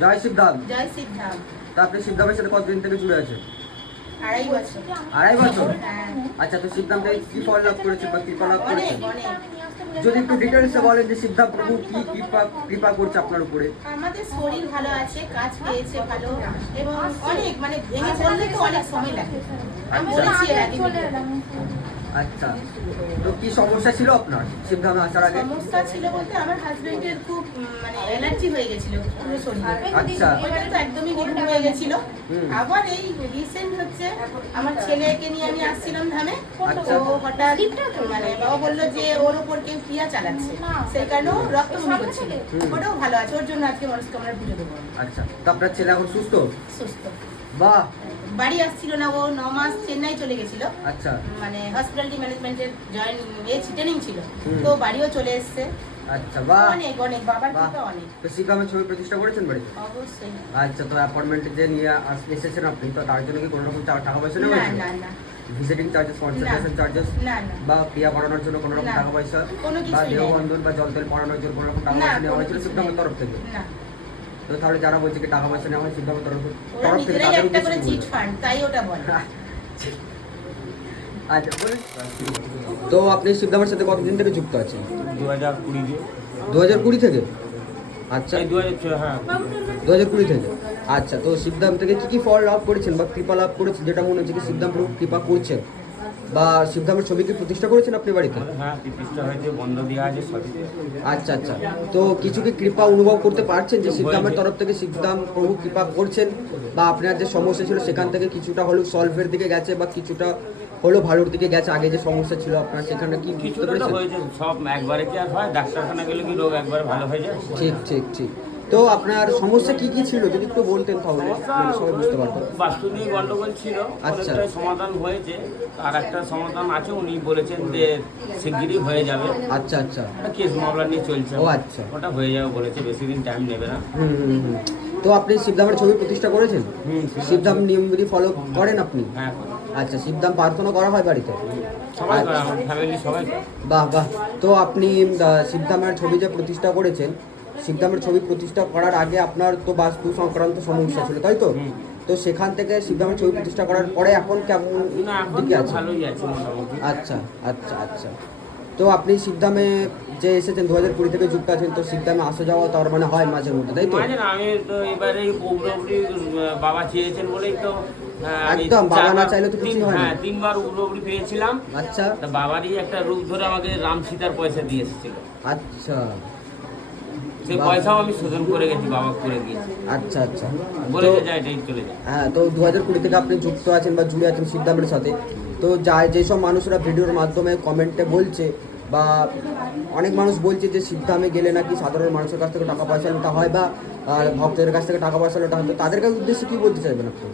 জয় শিবধাম। জয় সিদ্ধাম তা আপনি শিবধামের সাথে কতদিন থেকে জুড়ে আছেন আড়াই বছর। আড়াই বছর? হ্যাঁ। আচ্ছা তো শিবধাম থেকে কি ফল লাভ করেছে বা কৃপা লাভ অনেক যদি একটু ডিটেলসে বলেন যে সিদ্ধাম প্রভু কি কৃপা কৃপা করছে আপনার উপরে। আমাদের শরীর ভালো আছে কাজ পেয়েছে ভালো এবং অনেক মানে ভেঙে পড়লে তো অনেক সময় লাগে। আমি বলেছি এর আগে আচ্ছা। তো কি সমস্যা ছিল আপনার সিদ্ধামে আসার আগে? সমস্যা ছিল বলতে আমার হাজবেন্ডের খুব মানে অ্যালার্জি হয়ে গেছিল পুরো শরীরে। আচ্ছা। তো একদমই নির্মূল হয়ে গেছিল। আবার এই রিসেন্ট হচ্ছে আমার ছেলেকে নিয়ে আমি আসছিলাম ধামে। আচ্ছা। তো হঠাৎ মানে বাবা বলল যে ওর উপর কেউ ক্রিয়া চালাচ্ছে। সেই কারণে রক্ত বমি করছিল হুম। ওটাও ভালো আছে ওর জন্য আজকে মানুষকে আমরা পুজো দেবো। আচ্ছা। তো আপনার ছেলে এখন সুস্থ? সুস্থ। বাহ! বাড়ি আসছিল না ও ন মাস চেন্নাই চলে গেছিল। আচ্ছা। মানে হসপিটালিটি ম্যানেজমেন্টের জয়েন এ ট্রেনিং ছিল। তো বাড়িও চলে এসছে। আচ্ছা বাহ। অনেক অনেক বাবার বাহ। অনেক। তো শিবধামের ছবি প্রতিষ্ঠা করেছেন বাড়িতে? অবশ্যই। আচ্ছা তো অ্যাপয়েন্টমেন্ট যে নিয়ে এসেছেন আপনি তো তার জন্য কি কোনো রকম টাকা পয়সা না নেওয়া না না। ভিজিটিং চার্জেস কনসালটেশন বা ক্রিয়া করানোর জন্য কোনো রকম টাকা পয়সা কোনো বা দেহবন্ধন বা জল তেল পড়ানোর জন্য কোনো রকম টাকা পয়সা নেওয়া হয়েছিল কিছু তরফ থেকে? না। তো তাহলে যারা বলছে কি টাকা পয়সা নেওয়া হয় সিদ্ধামের তরফ থেকে তাদের একটা করে চিট ফান্ড তাই ওটা বলে। আচ্ছা বলুন। তো আপনি সিদ্ধামের সাথে কতদিন থেকে যুক্ত আছেন? দু হাজার কুড়ি দু হাজার কুড়ি থেকে? আচ্ছা। দু হাজার হ্যাঁ। দু হাজার কুড়ি থেকে? আচ্ছা তো সিদ্ধাম থেকে কি কি ফল লাভ করেছেন বা কৃপা লাভ করেছেন? যেটা মনে হচ্ছে কি সিদ্ধাম কৃপা করছেন? বা সিদ্ধামের ছবি কি প্রতিষ্ঠা করেছেন আপনি বাড়িতে? হ্যাঁ প্রতিষ্ঠা হয়েছে বন্ধ দেওয়া আছে সবই আচ্ছা আচ্ছা। তো কিছু কি কৃপা অনুভব করতে পারছেন যে সিদ্ধামের তরফ থেকে সিদ্ধাম প্রভু কৃপা করছেন? বা আপনার যে সমস্যা ছিল সেখান থেকে কিছুটা হলেও সলভের দিকে গেছে বা কিছুটা হলেও ভালোর দিকে গেছে? আগে যে সমস্যা ছিল আপনার সেখানে কি কিছুটা হয়েছে সব একবারে কি আর হয়? ডাক্তারখানা গেলে কি রোগ একবারে ভালো হয়ে যায়? ঠিক ঠিক ঠিক। তো আপনার সমস্যা কি কি ছিল? যদি একটু বলতেন তাহলে মানে সবাই বুঝতে পারতো বাস্তু নিয়ে গন্ডগোল ছিল আচ্ছা। সমাধান হয়েছে। আর একটা সমাধান আছে উনি বলেছেন যে শিগগিরই হয়ে যাবে। আচ্ছা আচ্ছা। কেস মামলা নিয়ে চলছে। ও আচ্ছা। ওটা হয়ে যাবে বলেছে বেশি দিন টাইম নেবে না। হুম হুম হুম। তো আপনি শিবধামের ছবি প্রতিষ্ঠা করেছেন? হুম শিবধাম। নিয়মবিধি ফলো করেন আপনি? হ্যাঁ আচ্ছা শিবধাম প্রার্থনা করা হয় বাড়িতে? করে। বাহ বাহ। তো আপনি শিবধামের ছবি যে প্রতিষ্ঠা করেছেন শিবধামের ছবি প্রতিষ্ঠা করার আগে আপনার তো বাস্তু সংক্রান্ত সমস্যা ছিল তাই তো? তো সেখান থেকে শিবধামের ছবি প্রতিষ্ঠা করার পরে এখন কেমন দিকে আছে? আচ্ছা আচ্ছা আচ্ছা। তো আপনি শিবধামে যে এসেছেন দু হাজার কুড়ি থেকে যুক্ত আছেন তো শিবধামে আসা যাওয়া তার মানে হয় মাঝে মধ্যে তাই তো? আমি তো এবারে বাবা চেয়েছেন বলেই তো একদম, বাবা না চাইলে তো তিন- হয় না। হ্যাঁ তিনবার পেয়েছিলাম। আচ্ছা। বাবারই একটা রূপ ধরে আমাকে রাম সীতার পয়সা দিয়ে এসেছিল। আচ্ছা। সেই পয়সাও আমি শোধন করে গেছি বাবা করে দিয়েছি। আচ্ছা আচ্ছা। বলে যে যায় এটাই চলে যায়। হ্যাঁ তো দু হাজার কুড়ি থেকে আপনি যুক্ত আছেন বা জুড়ে আছেন সিদ্ধামের সাথে তো যা যেসব মানুষরা ভিডিওর মাধ্যমে কমেন্টে বলছে বা অনেক মানুষ বলছে যে সিদ্ধামে গেলে নাকি সাধারণ মানুষের কাছ থেকে টাকা পয়সা নিতে হয় বা আর ভক্তদের কাছ থেকে টাকা পয়সা লোটা হয় তো তাদের কাছে উদ্দেশ্যে কি বলতে চাইবেন আপনি?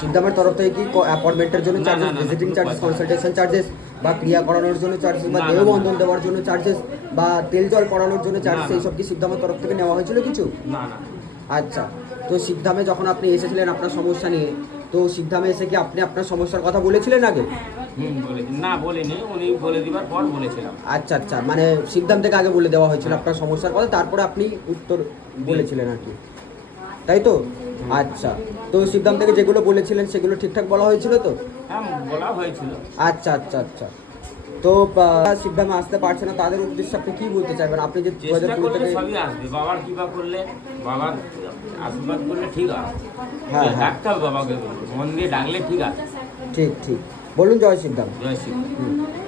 সিদ্ধামের তরফ থেকে কি অ্যাপয়েন্টমেন্টের জন্য charges visiting charges consultation charges বা ক্রিয়া করানোর জন্য চার্জেস বা দেহবন্ধন দেওয়ার জন্য চার্জেস বা তেল জল করানোর জন্য চার্জেস। এইসব কি সিদ্ধামের তরফ থেকে নেওয়া হয়েছিল কিছু? না না। আচ্ছা তো সিদ্ধামে যখন আপনি এসেছিলেন আপনার সমস্যা নিয়ে তো সিদ্ধামে এসে কি আপনি আপনার সমস্যার কথা বলেছিলেন আগে? বলেছি না বলিনি উনি বলে দিবার পর বলেছিলাম। আচ্ছা আচ্ছা মানে সিদ্ধাম থেকে আগে বলে দেওয়া হয়েছিল আপনার সমস্যার কথা তারপরে আপনি উত্তর বলেছিলেন আর কি। তাই তো? আচ্ছা তো সিদ্ধাম থেকে যেগুলো বলেছিলেন সেগুলো ঠিকঠাক বলা হয়েছিল তো? হ্যাঁ বলা হয়েছিল। আচ্ছা আচ্ছা আচ্ছা। তো সিদ্ধামে আসতে পারছে না তাদের উদ্দেশ্যে আপনি কি বলতে চাইবেন? আপনি যে দু হাজার কুড়ি থেকে সবই আসবে বাবার কৃপা করলে বাবার আশীর্বাদ করলে ঠিক আছে। হ্যাঁ, হ্যাঁ। ডাকতে হবে বাবাকে মন দিয়ে ডাকলে ঠিক আছে। ঠিক ঠিক। 뭘로 좋아할 수 있다고? 좋아할 수 있고. 응.